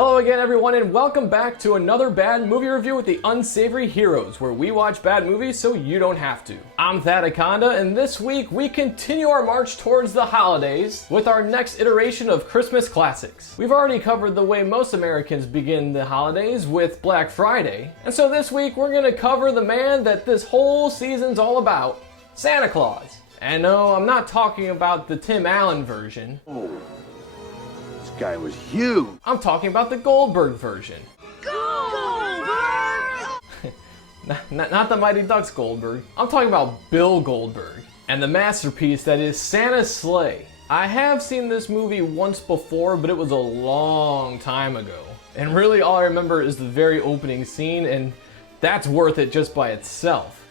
Hello again everyone and welcome back to another bad movie review with the Unsavory Heroes, where we watch bad movies so you don't have to. I'm Thadakonda, and this week we continue our march towards the holidays with our next iteration of Christmas classics. We've already covered the way most Americans begin the holidays with Black Friday, and so this week we're going to cover the man that this whole season's all about, Santa Claus. And no, I'm not talking about the Tim Allen version. Guy was huge. I'm talking about the Goldberg version. Goldberg! not the Mighty Ducks Goldberg. I'm talking about Bill Goldberg and the masterpiece that is Santa's Sleigh. I have seen this movie once before, but it was a long time ago. And really all I remember is the very opening scene, and that's worth it just by itself.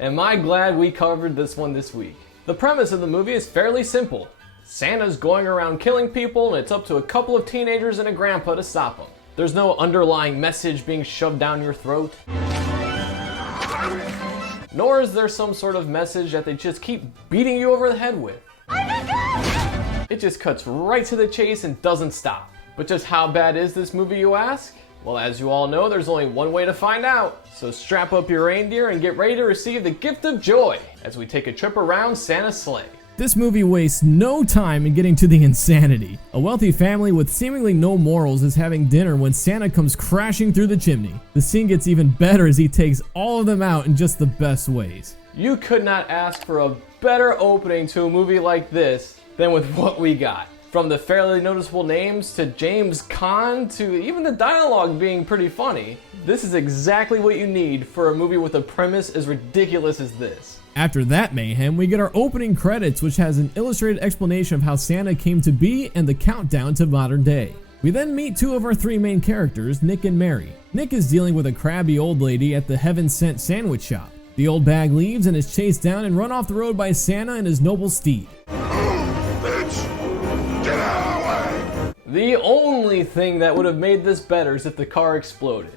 Am I glad we covered this one this week? The premise of the movie is fairly simple. Santa's going around killing people, and it's up to a couple of teenagers and a grandpa to stop him. There's no underlying message being shoved down your throat. Nor is there some sort of message that they just keep beating you over the head with. It just cuts right to the chase and doesn't stop. But just how bad is this movie, you ask? Well, as you all know, there's only one way to find out. So strap up your reindeer and get ready to receive the gift of joy as we take a trip around Santa's sleigh. This movie wastes no time in getting to the insanity. A wealthy family with seemingly no morals is having dinner when Santa comes crashing through the chimney. The scene gets even better as he takes all of them out in just the best ways. You could not ask for a better opening to a movie like this than with what we got. From the fairly noticeable names to James Caan to even the dialogue being pretty funny, this is exactly what you need for a movie with a premise as ridiculous as this. After that mayhem, we get our opening credits, which has an illustrated explanation of how Santa came to be and the countdown to modern day. We then meet two of our three main characters, Nick and Mary. Nick is dealing with a crabby old lady at the Heaven Sent sandwich shop. The old bag leaves and is chased down and run off the road by Santa and his noble steed. The only thing that would have made this better is if the car exploded.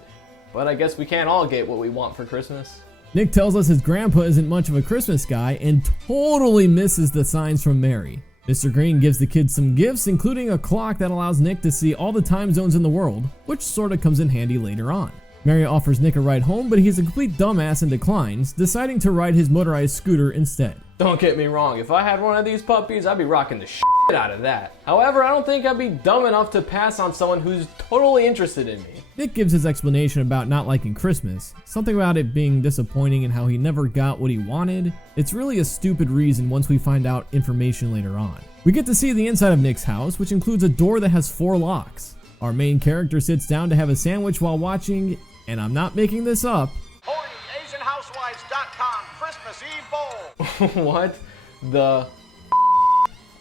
But I guess we can't all get what we want for Christmas. Nick tells us his grandpa isn't much of a Christmas guy and totally misses the signs from Mary. Mr. Green gives the kids some gifts, including a clock that allows Nick to see all the time zones in the world, which sorta comes in handy later on. Mary offers Nick a ride home, but he's a complete dumbass and declines, deciding to ride his motorized scooter instead. Don't get me wrong, if I had one of these puppies, I'd be rocking the shit out of that. However, I don't think I'd be dumb enough to pass on someone who's totally interested in me. Nick gives his explanation about not liking Christmas, something about it being disappointing and how he never got what he wanted. It's really a stupid reason once we find out information later on. We get to see the inside of Nick's house, which includes a door that has 4 locks. Our main character sits down to have a sandwich while watching, and I'm not making this up, AsianHousewives.com Christmas Eve Bowl. What the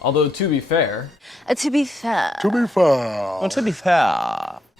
Although to be fair, To be fair,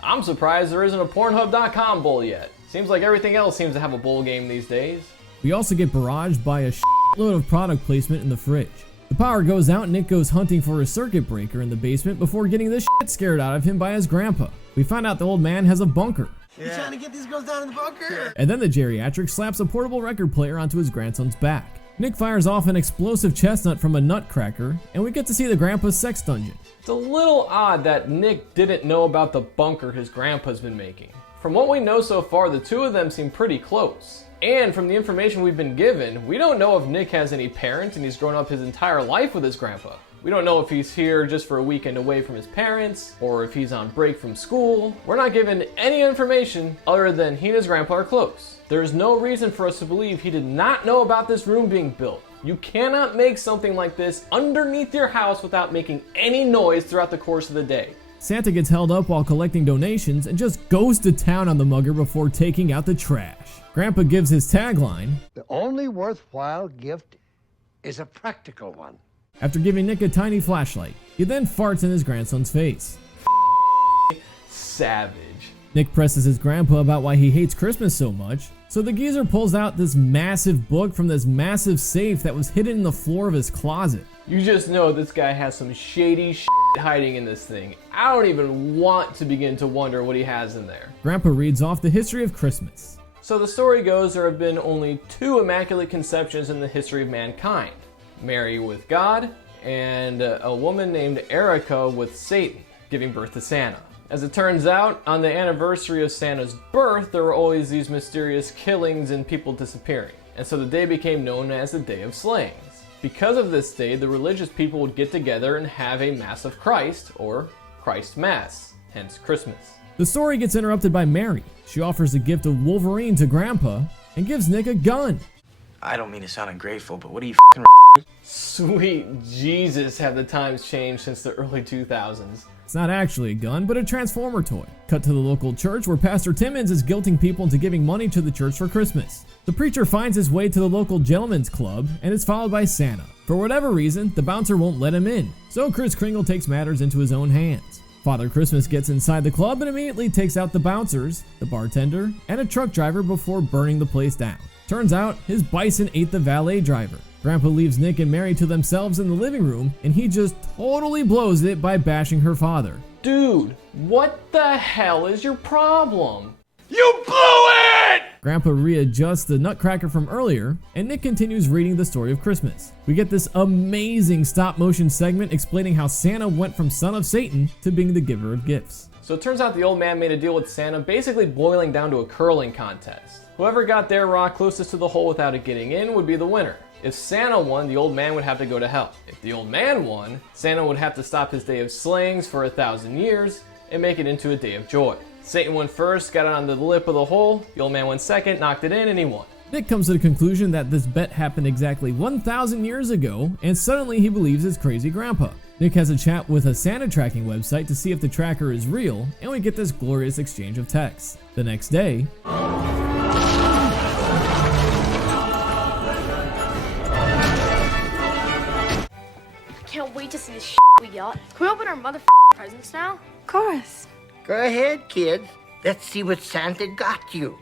I'm surprised there isn't a Pornhub.com bowl yet. Seems like everything else seems to have a bowl game these days. we also get barraged by a load of product placement in the fridge. The power goes out and Nick goes hunting for a circuit breaker in the basement before getting the shit scared out of him by his grandpa. We find out the old man has a bunker. You trying to get these girls down in the bunker? And then the geriatric slaps a portable record player onto his grandson's back. Nick fires off an explosive chestnut from a nutcracker, and we get to see the grandpa's sex dungeon. It's a little odd that Nick didn't know about the bunker his grandpa's been making. From what we know so far, the two of them seem pretty close. And from the information we've been given, we don't know if Nick has any parents and he's grown up his entire life with his grandpa. We don't know if he's here just for a weekend away from his parents, or if he's on break from school. We're not given any information other than he and his grandpa are close. There is no reason for us to believe he did not know about this room being built. You cannot make something like this underneath your house without making any noise throughout the course of the day. Santa gets held up while collecting donations and just goes to town on the mugger before taking out the trash. Grandpa gives his tagline, The only worthwhile gift is a practical one. after giving Nick a tiny flashlight. He then farts in his grandson's face. Savage. Nick presses his grandpa about why he hates Christmas so much, so the geezer pulls out this massive book from this massive safe that was hidden in the floor of his closet. You just know this guy has some shady shit hiding in this thing. I don't even want to begin to wonder what he has in there. Grandpa reads off the history of Christmas. So the story goes there have been only 2 immaculate conceptions in the history of mankind. Mary with God, and a woman named Erica with Satan, giving birth to Santa. As it turns out, on the anniversary of Santa's birth, there were always these mysterious killings and people disappearing, and so the day became known as the Day of Slayings. Because of this day, the religious people would get together and have a Mass of Christ, or Christ Mass, hence Christmas. The story gets interrupted by Mary. She offers a gift of Wolverine to Grandpa and gives Nick a gun. I don't mean to sound ungrateful, but what are you Sweet Jesus, have the times changed since the early 2000s. It's not actually a gun, but a Transformer toy. Cut to the local church where Pastor Timmons is guilting people into giving money to the church for Christmas. The preacher finds his way to the local gentleman's club and is followed by Santa. For whatever reason, the bouncer won't let him in, so Kris Kringle takes matters into his own hands. Father Christmas gets inside the club and immediately takes out the bouncers, the bartender, and a truck driver before burning the place down. Turns out, his bison ate the valet driver. Grandpa leaves Nick and Mary to themselves in the living room, and he just totally blows it by bashing her father. Dude, what the hell is your problem? You blew it! Grandpa readjusts the nutcracker from earlier, and Nick continues reading the story of Christmas. We get this amazing stop-motion segment explaining how Santa went from son of Satan to being the giver of gifts. So it turns out the old man made a deal with Santa, basically boiling down to a curling contest. Whoever got their rock closest to the hole without it getting in would be the winner. If Santa won, the old man would have to go to hell. If the old man won, Santa would have to stop his day of slayings for 1,000 years and make it into a day of joy. Satan went first, got it on the lip of the hole, the old man went second, knocked it in, and he won. Nick comes to the conclusion that this bet happened exactly 1,000 years ago, and suddenly he believes his crazy grandpa. Nick has a chat with a Santa tracking website to see if the tracker is real, and we get this glorious exchange of texts. The next day, Can't wait to see this we got. Can we open our presents now? Of course. Go ahead, kid. Let's see what Santa got you.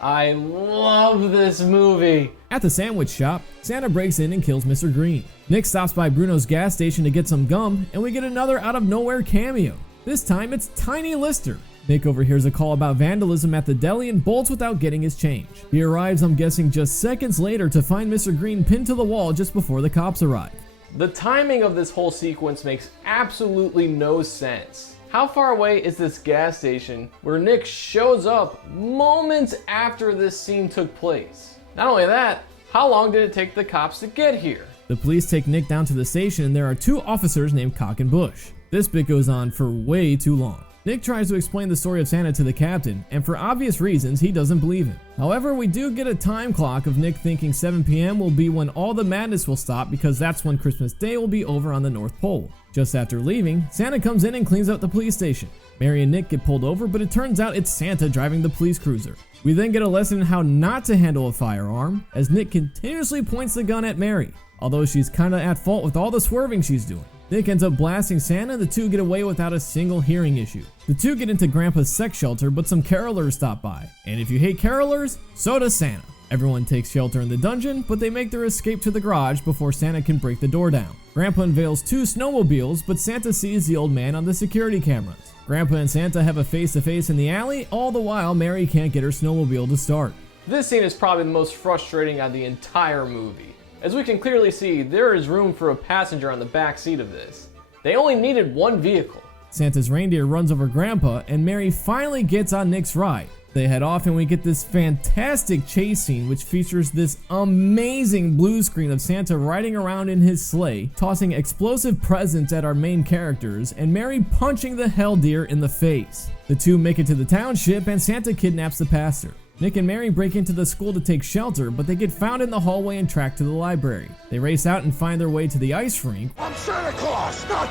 I love this movie. at the sandwich shop, Santa breaks in and kills Mr. Green. Nick stops by Bruno's gas station to get some gum, and we get another out-of-nowhere cameo. This time, it's Tiny Lister. Nick overhears a call about vandalism at the deli and bolts without getting his change. He arrives, I'm guessing, just seconds later to find Mr. Green pinned to the wall just before the cops arrive. The timing of this whole sequence makes absolutely no sense. How far away is this gas station where Nick shows up moments after this scene took place? Not only that, how long did it take the cops to get here? The police take Nick down to the station and there are two officers named Cock and Bush. This bit goes on for way too long. Nick tries to explain the story of Santa to the captain, and for obvious reasons, he doesn't believe him. However, we do get a time clock of Nick thinking 7 p.m. will be when all the madness will stop because that's when Christmas Day will be over on the North Pole. Just after leaving, Santa comes in and cleans out the police station. Mary and Nick get pulled over, but it turns out it's Santa driving the police cruiser. We then get a lesson in how not to handle a firearm, as Nick continuously points the gun at Mary, although she's kinda at fault with all the swerving she's doing. Nick ends up blasting Santa and the two get away without a single hearing issue. The two get into Grandpa's sex shelter, but some carolers stop by. And if you hate carolers, so does Santa. Everyone takes shelter in the dungeon, but they make their escape to the garage before Santa can break the door down. Grandpa unveils 2 snowmobiles, but Santa sees the old man on the security cameras. Grandpa and Santa have a face-to-face in the alley, all the while Mary can't get her snowmobile to start. This scene is probably the most frustrating of the entire movie. As we can clearly see, there is room for a passenger on the back seat of this. They only needed one vehicle. Santa's reindeer runs over Grandpa, and Mary finally gets on Nick's ride. They head off and we get this fantastic chase scene which features this amazing blue screen of Santa riding around in his sleigh, tossing explosive presents at our main characters, and Mary punching the hell deer in the face. The two make it to the township and Santa kidnaps the pastor. Nick and Mary break into the school to take shelter, but they get found in the hallway and tracked to the library. They race out and find their way to the ice rink, I'm Santa Claus, not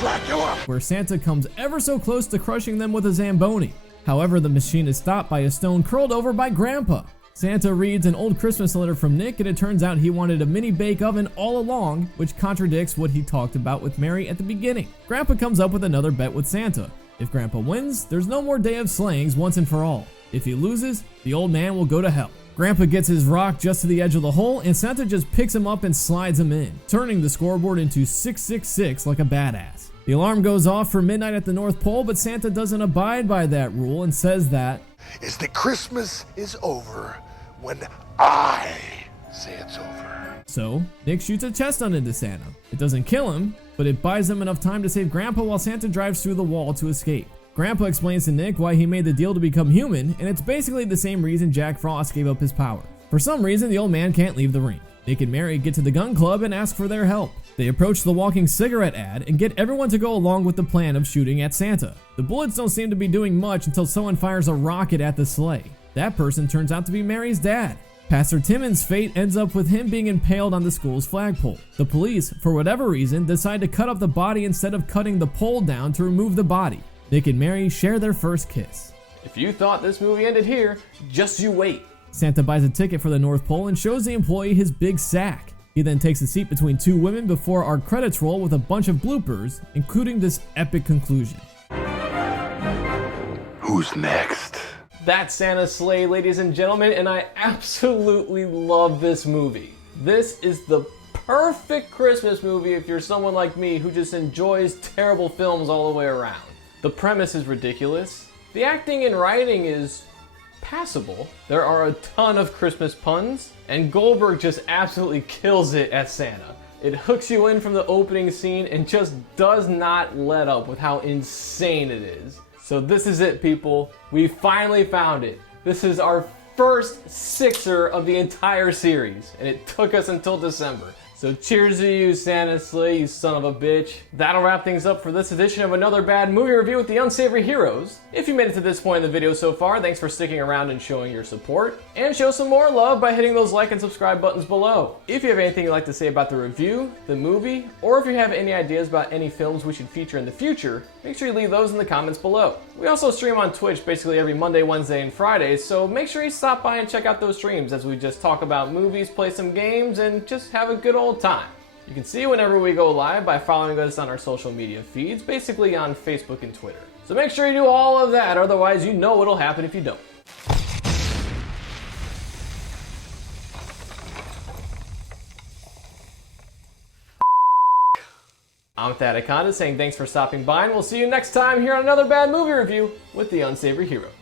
Dracula, where Santa comes ever so close to crushing them with a Zamboni. However, the machine is stopped by a stone curled over by Grandpa. Santa reads an old Christmas letter from Nick, and it turns out he wanted a mini bake oven all along, which contradicts what he talked about with Mary at the beginning. Grandpa comes up with another bet with Santa. If Grandpa wins, there's no more Day of Slayings once and for all. If he loses, the old man will go to hell. Grandpa gets his rock just to the edge of the hole, and Santa just picks him up and slides him in, turning the scoreboard into 666 like a badass. The alarm goes off for midnight at the North Pole, but Santa doesn't abide by that rule and says that is that Christmas is over when I say it's over. So, Nick shoots a chest gun into Santa. It doesn't kill him, but it buys them enough time to save Grandpa while Santa drives through the wall to escape. Grandpa explains to Nick why he made the deal to become human, and it's basically the same reason Jack Frost gave up his power. For some reason, the old man can't leave the ring. Nick and Mary get to the gun club and ask for their help. They approach the walking cigarette ad and get everyone to go along with the plan of shooting at Santa. The bullets don't seem to be doing much until someone fires a rocket at the sleigh. That person turns out to be Mary's dad. Pastor Timmons' fate ends up with him being impaled on the school's flagpole. The police, for whatever reason, decide to cut up the body instead of cutting the pole down to remove the body. Nick and Mary share their first kiss. If you thought this movie ended here, just you wait. Santa buys a ticket for the North Pole and shows the employee his big sack. He then takes a seat between two women before our credits roll with a bunch of bloopers, including this epic conclusion. Who's next? That's Santa's Sleigh, ladies and gentlemen, and I absolutely love this movie. This is the perfect Christmas movie if you're someone like me who just enjoys terrible films all the way around. The premise is ridiculous. The acting and writing is passable. There are a ton of Christmas puns, and Goldberg just absolutely kills it as Santa. It hooks you in from the opening scene and just does not let up with how insane it is. So this is it, people. We finally found it. This is our first sixer of the entire series, and it took us until December. So cheers to you, Santa's Sleigh, you son of a bitch. That'll wrap things up for this edition of Another Bad Movie Review with the Unsavory Heroes. If you made it to this point in the video so far, thanks for sticking around and showing your support. And show some more love by hitting those like and subscribe buttons below. If you have anything you'd like to say about the review, the movie, or if you have any ideas about any films we should feature in the future, make sure you leave those in the comments below. We also stream on Twitch basically every Monday, Wednesday, and Friday, so make sure you stop by and check out those streams as we just talk about movies, play some games, and just have a good old time. You can see whenever we go live by following us on our social media feeds, basically on Facebook and Twitter. So make sure you do all of that, otherwise you know what'll happen if you don't. I'm Thad Akonda saying thanks for stopping by, and we'll see you next time here on Another Bad Movie Review with the Unsavory Heroes.